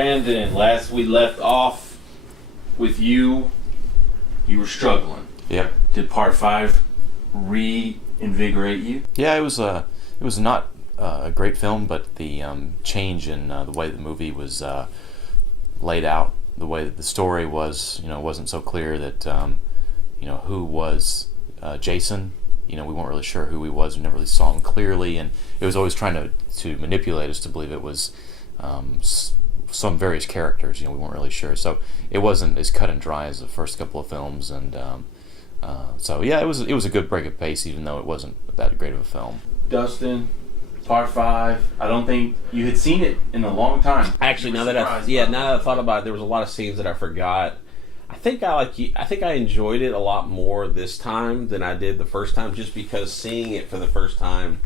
Brandon, last we left off with you were struggling. Yep. Did part 5 reinvigorate you? Yeah, it was not a great film, but the change in the way the movie was laid out, the way that the story was, wasn't so clear that who was Jason. We weren't really sure who he was. We never really saw him clearly, and it was always trying to manipulate us to believe it was some various characters. We weren't really sure, so it wasn't as cut and dry as the first couple of films, and so yeah, it was a good break of pace, even though it wasn't that great of a film. Dustin, part 5. I don't think you had seen it in a long time. Actually, now that I thought about it, there was a lot of scenes that I forgot. I think I enjoyed it a lot more this time than I did the first time, just because seeing it for the first time,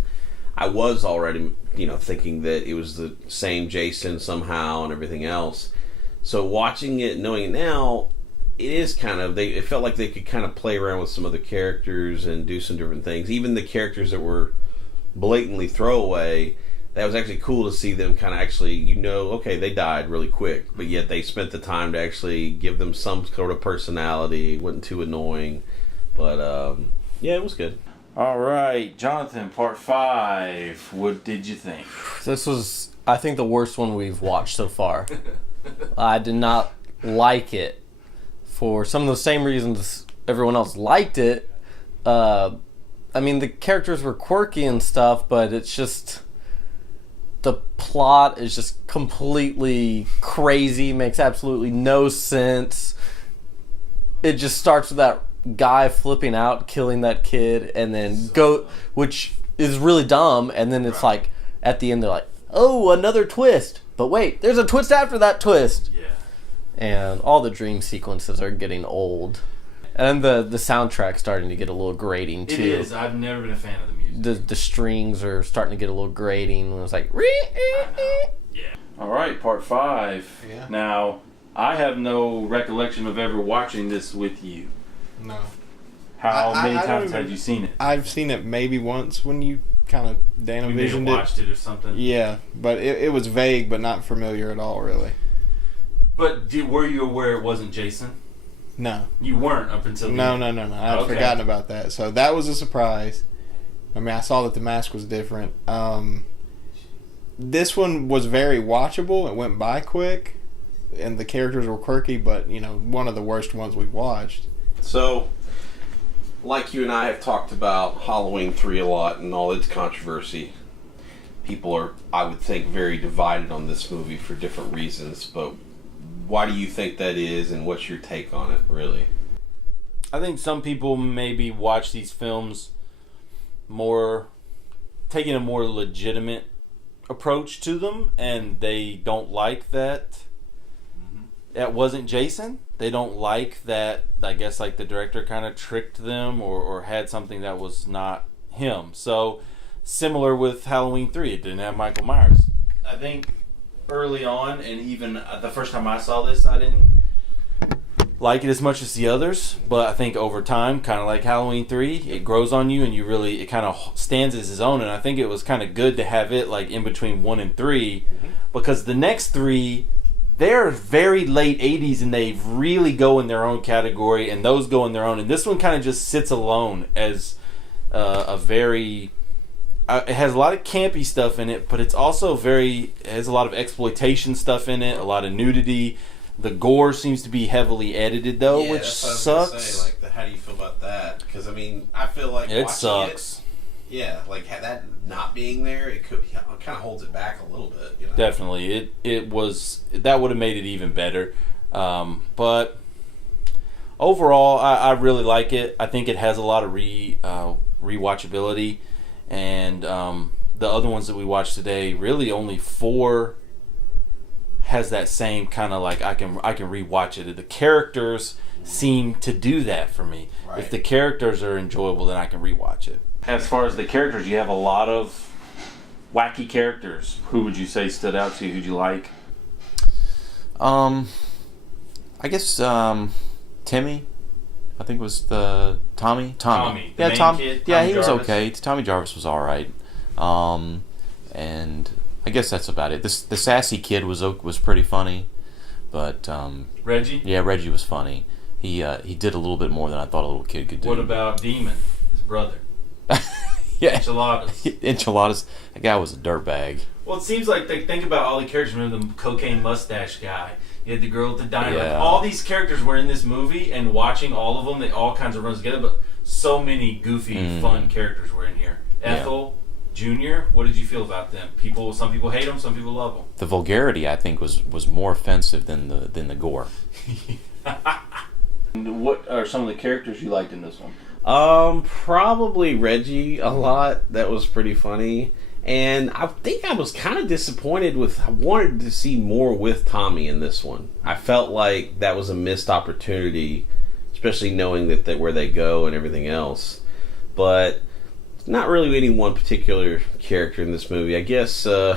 I was already, thinking that it was the same Jason somehow and everything else. So watching it, knowing it now, it is kind of, it felt like they could kind of play around with some of the characters and do some different things. Even the characters that were blatantly throwaway, that was actually cool to see them kind of actually, okay, they died really quick, but yet they spent the time to actually give them some sort of personality. It wasn't too annoying, but yeah, it was good. All right, Jonathan, part 5. What did you think? This was, I think, the worst one we've watched so far. I did not like it for some of the same reasons everyone else liked it. I mean, the characters were quirky and stuff, but it's just, the plot is just completely crazy, makes absolutely no sense. It just starts with that guy flipping out, killing that kid, and then which is really dumb, and then it's like, at the end they're like, oh, another twist. But wait, there's a twist after that twist. Yeah. And all the dream sequences are getting old. And the soundtrack's starting to get a little grating, too. It is. I've never been a fan of the music. The strings are starting to get a little grating. And it's like... Yeah. All right, part 5. Yeah. Now, I have no recollection of ever watching this with you. No. How many times had you seen it? I've seen it maybe once when you kind of Dana visioned it. Watched it or something? Yeah, but it was vague, but not familiar at all, really. But were you aware it wasn't Jason? No. You weren't up until No. I had forgotten about that. So that was a surprise. I mean, I saw that the mask was different. This one was very watchable. It went by quick, and the characters were quirky, but, one of the worst ones we've watched. So, like you and I have talked about Halloween 3 a lot and all its controversy. People are, I would think, very divided on this movie for different reasons, but why do you think that is, and what's your take on it, really? I think some people maybe watch these films taking a more legitimate approach to them, and they don't like that that wasn't Jason. They don't like that, I guess, like the director kind of tricked them or had something that was not him. So, similar with Halloween 3, it didn't have Michael Myers. I think early on, and even the first time I saw this, I didn't like it as much as the others, but I think over time, kind of like Halloween 3, it grows on you, and it kind of stands as its own, and I think it was kind of good to have it like in between 1 and 3, because the next 3, they're very late 80s, and they really go in their own category, and those go in their own, and this one kind of just sits alone as a very... it has a lot of campy stuff in it, but it's also it has a lot of exploitation stuff in it, a lot of nudity. The gore seems to be heavily edited, though, which sucks. I was gonna say, how do you feel about that? Because, I mean, I feel like it sucks. That not being there, it kind of holds it back a little bit. Definitely, that would have made it even better. But overall, I really like it. I think it has a lot of rewatchability. And the other ones that we watched today, really only 4 has that same kind of like I can rewatch it. The characters seem to do that for me. Right. If the characters are enjoyable, then I can rewatch it. As far as the characters, you have a lot of wacky characters. Who would you say stood out to you? Who'd you like? I guess Timmy. I think it was the Tommy. Tommy. Yeah, Kid, yeah, he Jarvis. was okay. Tommy Jarvis was all right. And I guess that's about it. The sassy kid was pretty funny, but Reggie? yeah, Reggie was funny. He did a little bit more than I thought a little kid could do. What about Demon, his brother? Yeah, Enchiladas. Enchiladas. That guy was a dirtbag. Well, it seems like they think about all the characters. Remember the cocaine mustache guy? You had the girl at the diner. Yeah. Like, all these characters were in this movie, and watching all of them, they all kinds of runs together. But so many goofy, fun characters were in here. Ethel, Junior. What did you feel about them? Some people hate them, some people love them. The vulgarity, I think, was more offensive than the gore. What are some of the characters you liked in this one? Probably Reggie a lot. That was pretty funny. And I think I was kind of disappointed I wanted to see more with Tommy in this one. I felt like that was a missed opportunity, especially knowing that where they go and everything else. But not really any one particular character in this movie. I guess I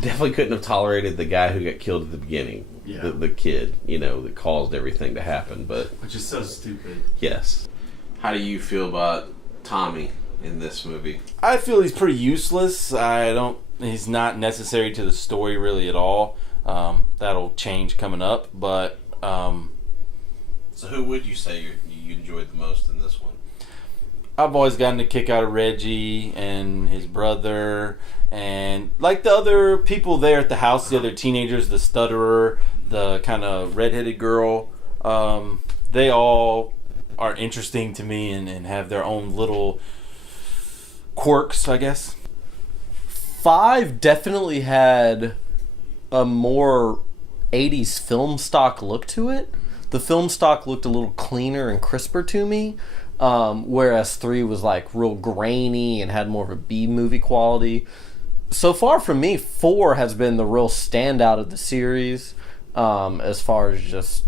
definitely couldn't have tolerated the guy who got killed at the beginning. Yeah. The kid, that caused everything to happen. But Which is so stupid. yes. How do you feel about Tommy in this movie? I feel he's pretty useless. He's not necessary to the story really at all. That'll change coming up, but So who would you say you enjoyed the most in this one? I've always gotten a kick out of Reggie and his brother, and like the other people there at the house, the other teenagers, the stutterer, the kind of redheaded girl. They all are interesting to me and have their own little quirks, I guess. 5 definitely had a more 80s film stock look to it. The film stock looked a little cleaner and crisper to me, whereas 3 was like real grainy and had more of a B movie quality. So far for me, 4 has been the real standout of the series, as far as just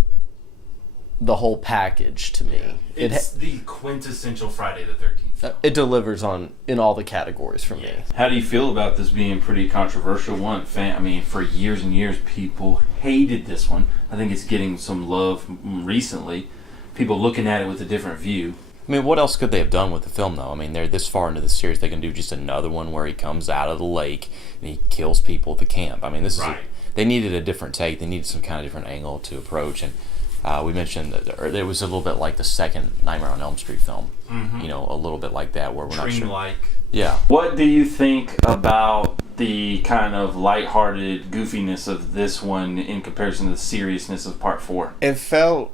the whole package to me. It's the quintessential Friday the 13th film. It delivers in all the categories for me. How do you feel about this being a pretty controversial one? For years and years, people hated this one. I think it's getting some love recently. People looking at it with a different view. I mean, what else could they have done with the film, though? I mean, they're this far into the series, they can do just another one where he comes out of the lake and he kills people at the camp. I mean, they needed a different take. They needed some kind of different angle to approach. And we mentioned that it was a little bit like the second Nightmare on Elm Street film. Mm-hmm. A little bit like that, where we're not sure. Dreamlike. Yeah. What do you think about the kind of lighthearted goofiness of this one in comparison to the seriousness of Part 4? It felt,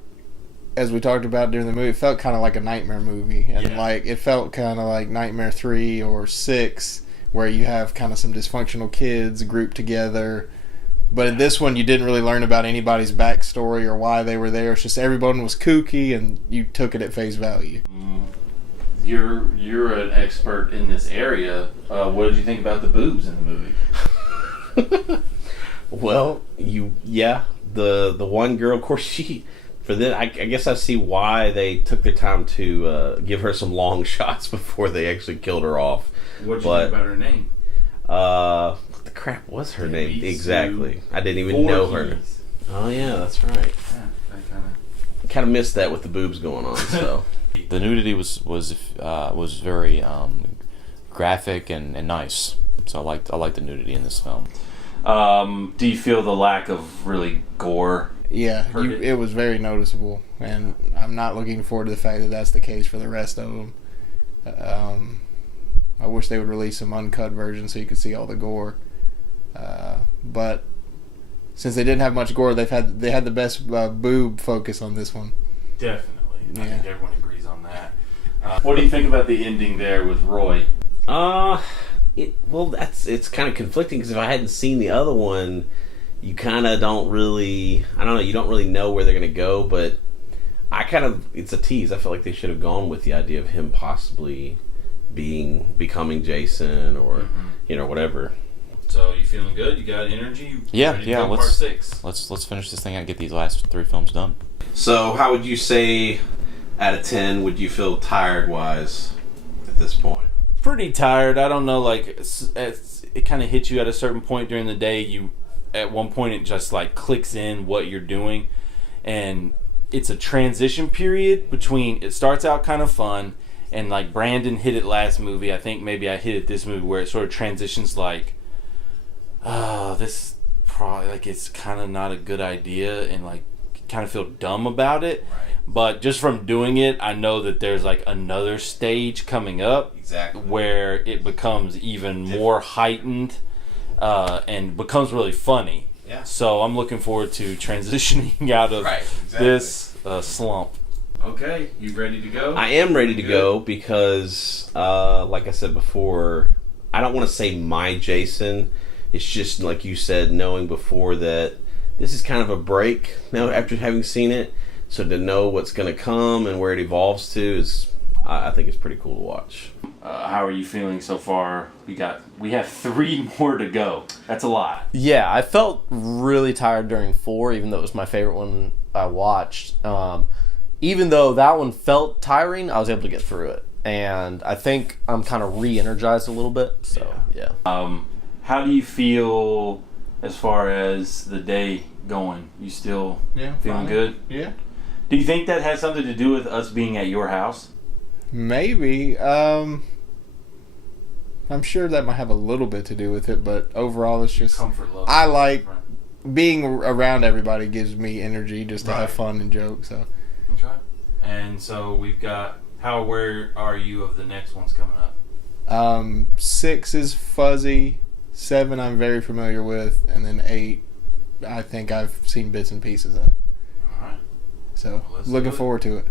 as we talked about during the movie, it felt kind of like a nightmare movie. And it felt kind of like Nightmare 3 or 6, where you have kind of some dysfunctional kids grouped together. But in this one, you didn't really learn about anybody's backstory or why they were there. It's just everyone was kooky, and you took it at face value. You're an expert in this area. What did you think about the boobs in the movie? Well, the one girl, of course, I guess I see why they took their time to give her some long shots before they actually killed her off. What did you think about her name? What the crap was her name? Exactly. I didn't even know her. Oh yeah, that's right. Yeah, I kind of missed that with the boobs going on. So the nudity was very graphic and nice. So I liked the nudity in this film. Do you feel the lack of really gore? Yeah, it was very noticeable, and I'm not looking forward to the fact that that's the case for the rest of them. I wish they would release some uncut versions so you could see all the gore. But since they didn't have much gore, they had the best boob focus on this one. Definitely, Yeah. I think everyone agrees on that. What do you think about the ending there with Roy? It's kind of conflicting because if I hadn't seen the other one, you kind of don't really, I don't know, you don't really know where they're going to go, but it's a tease. I feel like they should have gone with the idea of him possibly becoming Jason or whatever. So you feeling good? You got energy? Yeah. Part 6. Let's finish this thing out and get these last 3 films done. So how would you say, out of 10, would you feel tired wise at this point? Pretty tired. I don't know. It kind of hits you at a certain point during the day. At one point it just clicks in what you're doing, and it's a transition period between. It starts out kind of fun. And Brandon hit it last movie, I think maybe I hit it this movie, where it sort of transitions this probably like it's kind of not a good idea, and like kind of feel dumb about it. Right. But just from doing it, I know that there's like another stage coming up Exactly. where it becomes even more heightened and becomes really funny. Yeah. So I'm looking forward to transitioning out of this slump. Okay, you ready to go? I am ready to go because, like I said before, I don't want to say my Jason. It's just like you said, knowing before that this is kind of a break now after having seen it. So to know what's going to come and where it evolves to is, I think it's pretty cool to watch. How are you feeling so far? We have 3 more to go. That's a lot. Yeah, I felt really tired during 4, even though it was my favorite one I watched. Even though that one felt tiring, I was able to get through it. And I think I'm kind of re-energized a little bit. So, yeah. How do you feel as far as the day going? You still feeling fine. good? Yeah. Do you think that has something to do with us being at your house? Maybe. I'm sure that might have a little bit to do with it, but overall it's just Comfort level. I like being around everybody gives me energy just to have fun and joke. So. Okay. And so we've got where are you of the next ones coming up? 6 is fuzzy, 7 I'm very familiar with, and then 8 I think I've seen bits and pieces of. All right. So Well, let's looking do it. forward to it.